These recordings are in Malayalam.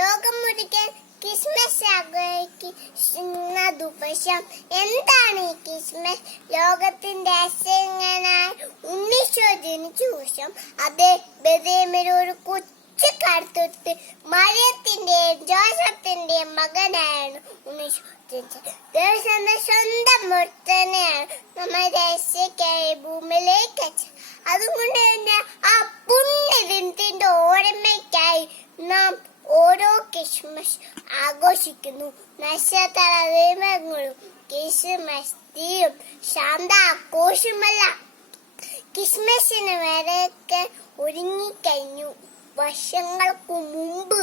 ലോകം മുഴുവൻ ക്രിസ്മസ് ആഘോഷിക്കുന്ന ദിവസം. എന്താണ് ഈ ക്രിസ്മസ്? ലോകത്തിന്റെ അസങ്ങനായ ഉണ്ണീശോ ജനിച്ച ദിവസം. അത് ബെത്ലഹേമിൽ ഒരു കൊച്ചു കാലത്തൊട്ട് മറിയത്തിന്റെയും ജോസഫിന്റെയും മകനായാണ് ഉണ്ണീശോ ജനിച്ചത്. ദൈവത്തിന്റെ സ്വന്തം മുത്തനെയാണ് നമ്മൾ രക്ഷയ്ക്കായി ഭൂമിയിലേക്ക് അയച്ചത്. അതുകൊണ്ട് തന്നെ ആ പുണ്യദിനത്തിന്റെ ഓർമ്മയ്ക്കായി നാം ഓരോ ക്രിസ്മസ് ആഘോഷിക്കുന്നു. നക്ഷത്ര ദീപങ്ങളും ക്രിസ്മസ് തീയും ശാന്ത ആഘോഷമല്ല. ക്രിസ്മസിന് വരെയൊക്കെ ഒരുങ്ങിക്കഴിഞ്ഞു. വർഷങ്ങൾക്ക് മുമ്പ്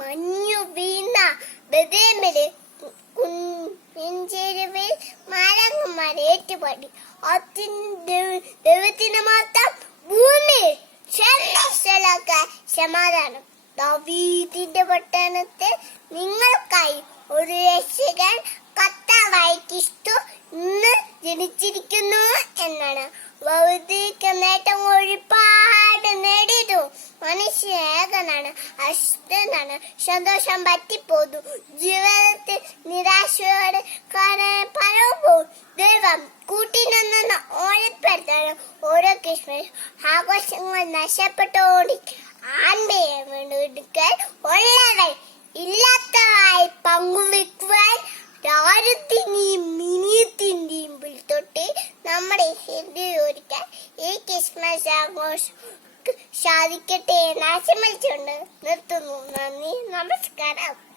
മഞ്ഞു വീണ ബെത്ലഹേമില് കുഞ്ചെരുവിൽ മാലാഖമാർ ഏറ്റുപാടി. ദൈവത്തിന് മാത്രം ഭൂമിയിൽ സമാധാനം. ദാവീദിന്റെ പട്ടണത്തിൽ നിങ്ങൾക്കായി ഒരു രക്ഷകൻ കർത്താവായ ക്രിസ്തു ഇന്ന് ജനിച്ചിരിക്കുന്നു എന്നാണ്. ഭൗതിക നേട്ടം ഒരുപാട് നേടിയതു മനുഷ്യ ഏകനാണ്, അശുദ്ധനാണ്, സന്തോഷം പറ്റിപ്പോന്നു. ജീവിതത്തിൽ നിരാശയോടെ പലപ്പോൾ ദൈവം കൂട്ടിനിന്ന് ഓർമ്മപ്പെടുത്താണ്. ഓരോ ക്രിസ്മസ് ആഘോഷങ്ങൾ നഷ്ടപ്പെട്ടോണ്ടിരിക്കും. ആൺമയെ വീണ്ടെടുക്കാൻ ഉള്ളവർ ഇല്ലാത്തതായി പങ്കുവെക്കുവാൻ രാജ്യത്തിന്റെയും മിനിയത്തിന്റെയും തൊട്ട് നമ്മുടെ ഹൃദയൊരുക്കാൻ ഈ ക്രിസ്മസ് ആഘോഷം സാധിക്കട്ടെ എന്ന് ആശംസിച്ചുകൊണ്ട് നിർത്തുന്നു. നന്ദി, നമസ്കാരം.